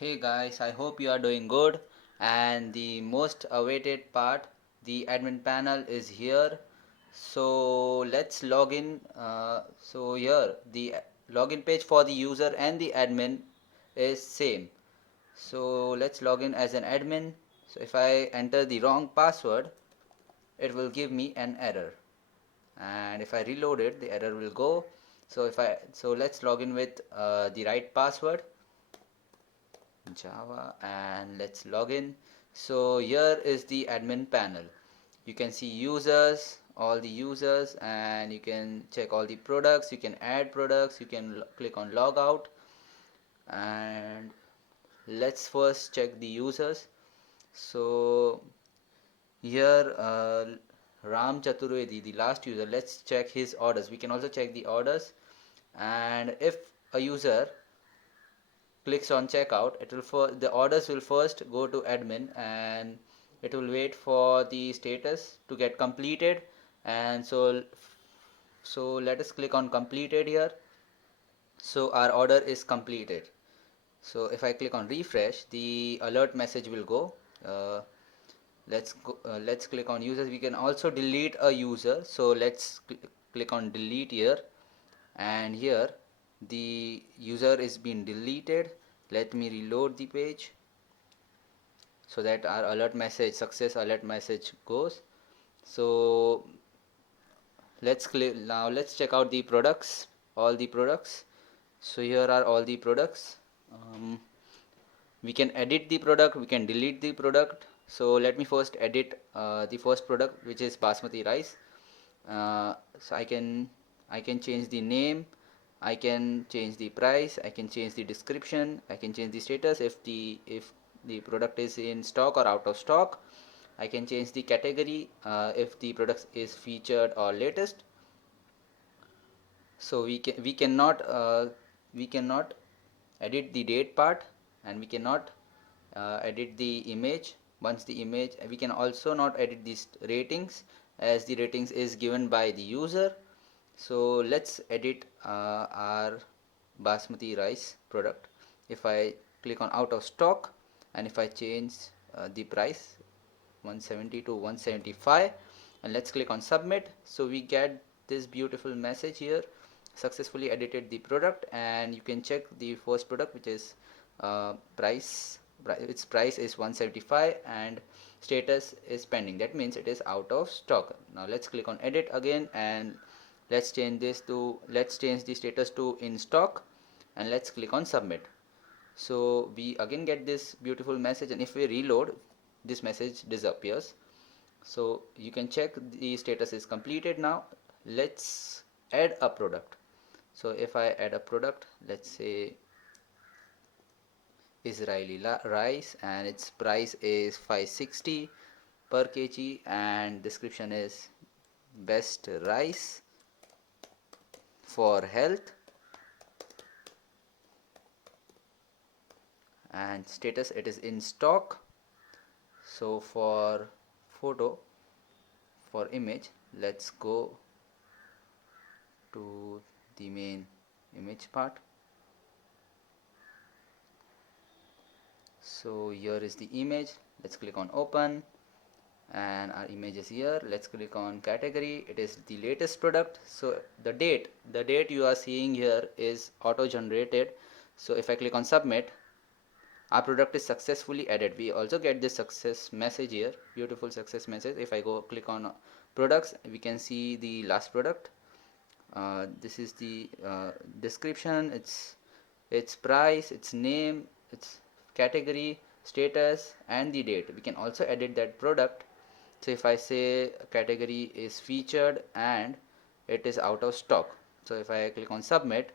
Hey guys, I hope you are doing good. And the most awaited part, the admin panel is here. So let's log in. So here, the login page for the user and the admin is same. So let's log in as an admin. So if I enter the wrong password, it will give me an error. And if I reload it, the error will go. So let's log in with the right password. Java, and let's log in. So here is the admin panel. You can see users, all the users, and you can check all the products. You can add products. You can click on logout, and let's first check the users. So here Ram Chaturvedi, the last user, let's check his orders. We can also check the orders, and if a user clicks on checkout, it will the orders will first go to admin, and it will wait for the status to get completed. And so let us click on completed here. So our order is completed. So if I click on refresh, the alert message will go. Let's click on users. We can also delete a user, so let's click on delete here, and here the user is being deleted. Let me reload the page so that our alert message, success alert message, goes. So let's check out the products, all the products. So here are all the products. We can edit the product, we can delete the product. So let me first edit the first product, which is basmati rice. So I can change the name, I can change the price, I can change the description, I can change the status if the product is in stock or out of stock. I can change the category if the product is featured or latest. So we cannot edit the date part, and we cannot edit the image. Once the image, we can also not edit these ratings, as the ratings is given by the user. So let's edit our basmati rice product. If I click on out of stock, and if I change the price 170 to 175, and let's click on submit, so we get this beautiful message here: successfully edited the product. And you can check the first product, which is price. Its price is 175 and status is pending. That means it is out of stock. Now let's click on edit again, and let's change the status to in stock, and let's click on submit. So we again get this beautiful message, and if we reload, this message disappears. So you can check the status is completed. Now let's add a product. So if I add a product, let's say Israeli rice, and its price is 560 per kg, and description is best rice for health, and status, it is in stock. So for photo, for image, let's go to the main image part. So here is the image. Let's click on open, and our image is here. Let's click on category. It is the latest product. So the date you are seeing here is auto generated. So if I click on submit, our product is successfully added. We also get this success message here, beautiful success message. If I go click on products, we can see the last product. This is the description, its price, its name, its category, status, and the date. We can also edit that product. So if I say category is featured and it is out of stock, so if I click on submit,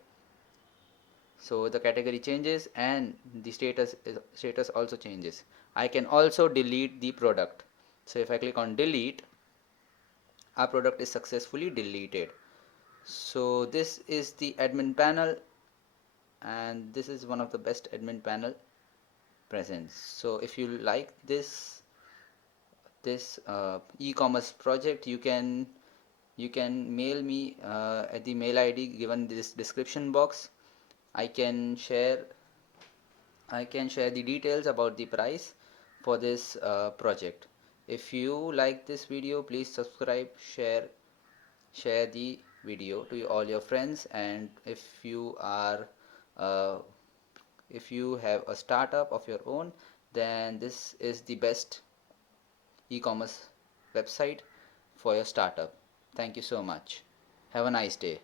so the category changes and the status also changes. I can also delete the product. So if I click on delete, our product is successfully deleted. So this is the admin panel, and this is one of the best admin panel present. So if you like this e-commerce project, you can mail me at the mail ID given this description box. I can share I can share the details about the price for this project. If you like this video, please subscribe, share the video to all your friends, and uh, if you have a startup of your own, then this is the best e-commerce website for your startup. Thank you so much. Have a nice day.